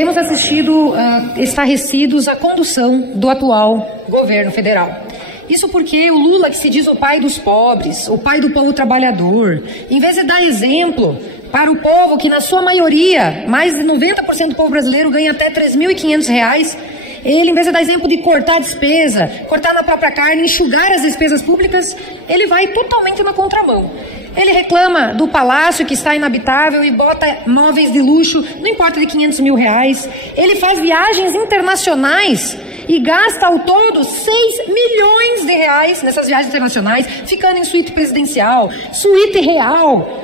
temos assistido estarrecidos à condução do atual governo federal. Isso porque o Lula, que se diz o pai dos pobres, o pai do povo trabalhador, em vez de dar exemplo para o povo que, na sua maioria, mais de 90% do povo brasileiro ganha até R$ 3.500, ele, em vez de dar exemplo de cortar a despesa, cortar na própria carne, enxugar as despesas públicas, ele vai totalmente na contramão. Ele reclama do palácio que está inabitável e bota móveis de luxo, não importa de R$500 mil. Ele faz viagens internacionais e gasta ao todo R$6 milhões nessas viagens internacionais, ficando em suíte presidencial, suíte real,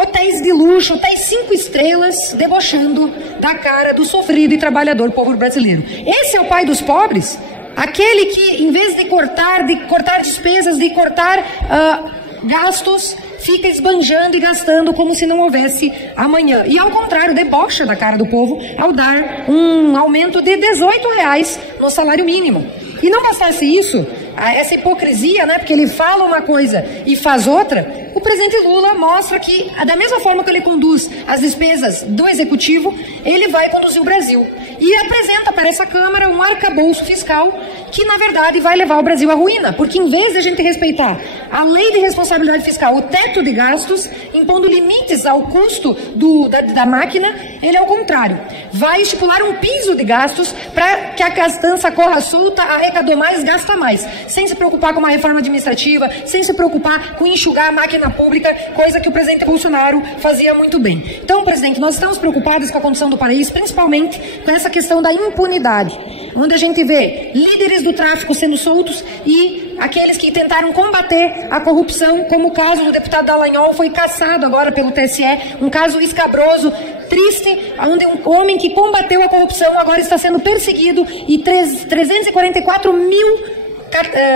hotéis de luxo, hotéis 5 estrelas, debochando da cara do sofrido e trabalhador povo brasileiro. Esse é o pai dos pobres? Aquele que, em vez de cortar despesas, de cortar gastos, fica esbanjando e gastando como se não houvesse amanhã. E, ao contrário, debocha da cara do povo ao dar um aumento de R$18 no salário mínimo. E não bastasse isso, essa hipocrisia, né, porque ele fala uma coisa e faz outra, o presidente Lula mostra que, da mesma forma que ele conduz as despesas do Executivo, ele vai conduzir o Brasil. E apresenta para essa Câmara um arcabouço fiscal que, na verdade, vai levar o Brasil à ruína. Porque, em vez de a gente respeitar a lei de responsabilidade fiscal, o teto de gastos, impondo limites ao custo da máquina, ele, ao contrário, vai estipular um piso de gastos para que a gastança corra solta, arrecadou mais, gasta mais, sem se preocupar com uma reforma administrativa, sem se preocupar com enxugar a máquina pública, coisa que o presidente Bolsonaro fazia muito bem. Então, presidente, nós estamos preocupados com a condição do país, principalmente com essa questão da impunidade, onde a gente vê líderes do tráfico sendo soltos e aqueles que tentaram combater a corrupção, como o caso do deputado Dallagnol, foi cassado agora pelo TSE, um caso escabroso, triste, onde um homem que combateu a corrupção agora está sendo perseguido e 344 mil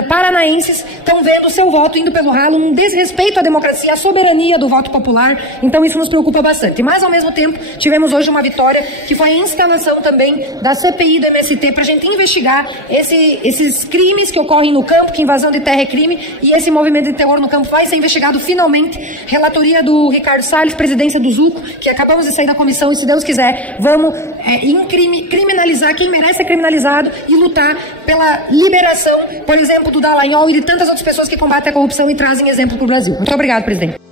paranaenses estão vendo o seu voto indo pelo ralo, um desrespeito à democracia, à soberania do voto popular. Então isso nos preocupa bastante. Mas, ao mesmo tempo, tivemos hoje uma vitória, que foi a instalação também da CPI do MST para a gente investigar esses crimes que ocorrem no campo, que invasão de terra é crime, e esse movimento de terror no campo vai ser investigado finalmente. Relatoria do Ricardo Salles, presidência do Zucco, que acabamos de sair da comissão, e, se Deus quiser, vamos criminalizar quem merece ser criminalizado e lutar pela liberação, por exemplo, do Dallagnol e de tantas outras pessoas que combatem a corrupção e trazem exemplo para o Brasil. Muito obrigado, presidente.